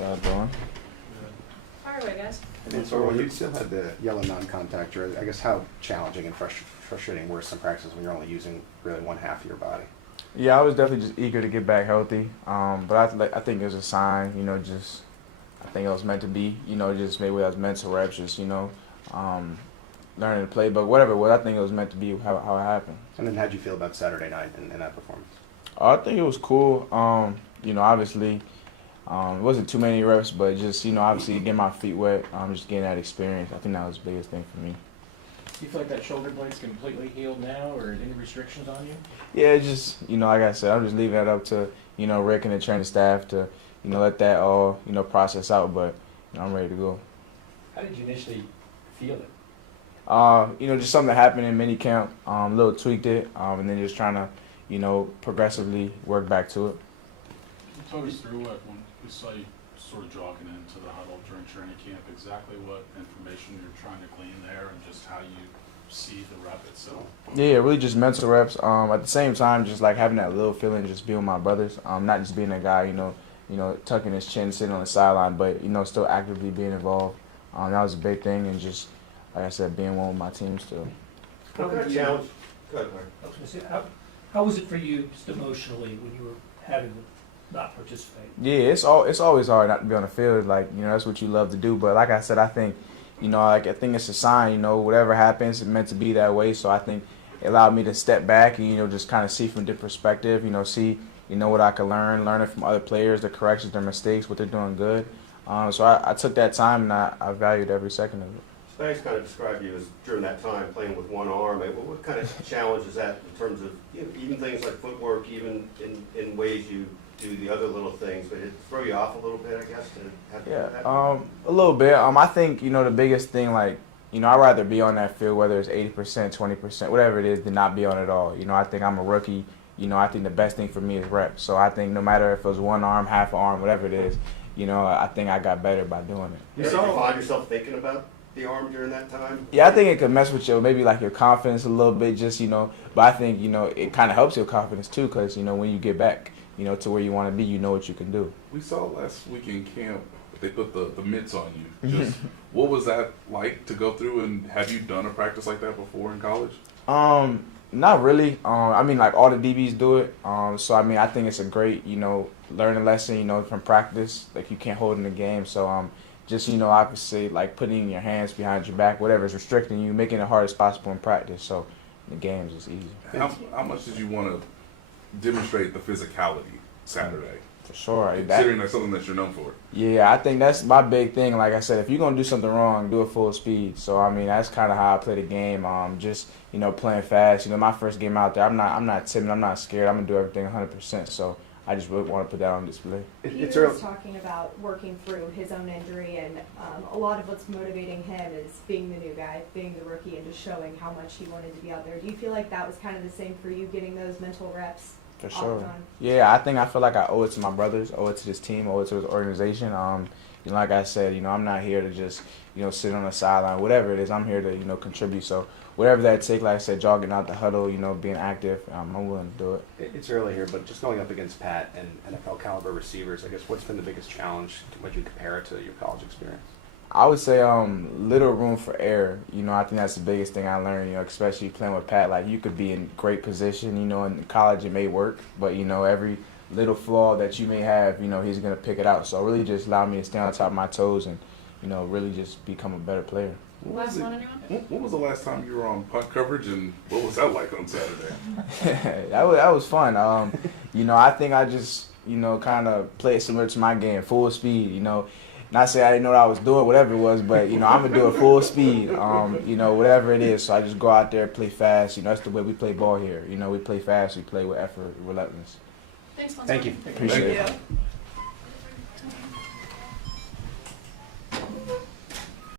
y'all doing? Fire away, guys. And so when you still had the yellow non-contact, I guess how challenging and frustrating were some practices when you're only using really one half of your body? Yeah, I was definitely just eager to get back healthy. But I think it was a sign, just I think it was meant to be, just maybe that was mental reps, just, learning the playbook, whatever it was. I think it was meant to be how it happened. And then how'd you feel about Saturday night and that performance? I think it was cool. Obviously, it wasn't too many reps, but just, obviously getting my feet wet, just getting that experience. I think that was the biggest thing for me. Do you feel like that shoulder blade's completely healed now, or any restrictions on you? Yeah, it's just, like I said, I'm just leaving that up to, Rick and the training staff to, let that all, process out. But, I'm ready to go. How did you initially feel it? Just something that happened in minicamp, a little tweaked it, and then just trying to, progressively work back to it. Can you talk us through what, when we saw you sort of jogging into the huddle during training camp, exactly what information you're trying to glean there and just how you see the rep itself? Yeah, really just mental reps. At the same time, just like having that little feeling, just being with my brothers, not just being a guy, tucking his chin, sitting on the sideline, but, still actively being involved. That was a big thing, and just, like I said, being one with my team still. What kind of challenge? Go ahead, Mark. I was going to say, how was it for you just emotionally when you were having to not participate? Yeah, it's always hard not to be on the field. Like, that's what you love to do. But like I said, I think, I think it's a sign. Whatever happens, it's meant to be that way. So I think it allowed me to step back and just kind of see from different perspective. See, what I could learn it from other players, their corrections, their mistakes, what they're doing good. So I took that time and I valued every second of it. Spags kind of described you as, during that time, playing with one arm. What kind of challenge is that in terms of even things like footwork, even in ways you do the other little things, but it throw you off a little bit, I guess, to have to do that? A little bit. I think, the biggest thing, like, I'd rather be on that field, whether it's 80%, 20%, whatever it is, than not be on it all. I think I'm a rookie. I think the best thing for me is reps. So I think no matter if it was one arm, half arm, whatever it is, I think I got better by doing it. Did you find yourself thinking about the arm during that time? Yeah, I think it could mess with maybe like your confidence a little bit, just, but I think, it kind of helps your confidence too, because, when you get back, to where you want to be, what you can do. We saw last week in camp, they put the mitts on you. Just what was that like to go through, and have you done a practice like that before in college? Not really. Like all the DBs do it. So I think it's a great, learning lesson, from practice. Like you can't hold in the game. So just, obviously, like putting your hands behind your back, whatever is restricting you, making it hard as possible in practice. So the game's just easy. How much did you want to demonstrate the physicality Saturday? For sure. Considering that's something that you're known for. Yeah, I think that's my big thing. Like I said, if you're going to do something wrong, do it full speed. So, that's kind of how I play the game. Just, playing fast. My first game out there, I'm not timid, I'm not scared. I'm going to do everything 100%. So I just really want to put that on display. Peter was talking about working through his own injury, and a lot of what's motivating him is being the new guy, being the rookie, and just showing how much he wanted to be out there. Do you feel like that was kind of the same for you, getting those mental reps? For sure. Yeah, I feel like I owe it to my brothers, owe it to this team, owe it to this organization. Like I said, I'm not here to just, sit on the sideline, whatever it is. I'm here to, contribute. So whatever that takes, like I said, jogging out the huddle, being active, I'm willing to do it. It's early here, but just going up against Pat and NFL caliber receivers, I guess what's been the biggest challenge when you compare it to your college experience? I would say little room for error. I think that's the biggest thing I learned, especially playing with Pat. Like, you could be in great position, in college it may work, but, every little flaw that you may have, he's going to pick it out. So really just allowed me to stay on top of my toes and, really just become a better player. Last one, anyone? When was the last time you were on punt coverage, and what was that like on Saturday? that was fun. I think I just, kind of played similar to my game, full speed, Not say I didn't know what I was doing, whatever it was, but, I'm going to do it full speed, whatever it is. So I just go out there, play fast. That's the way we play ball here. We play fast, we play with effort, relentless. Thanks, Mansoor. Thank you. Appreciate it.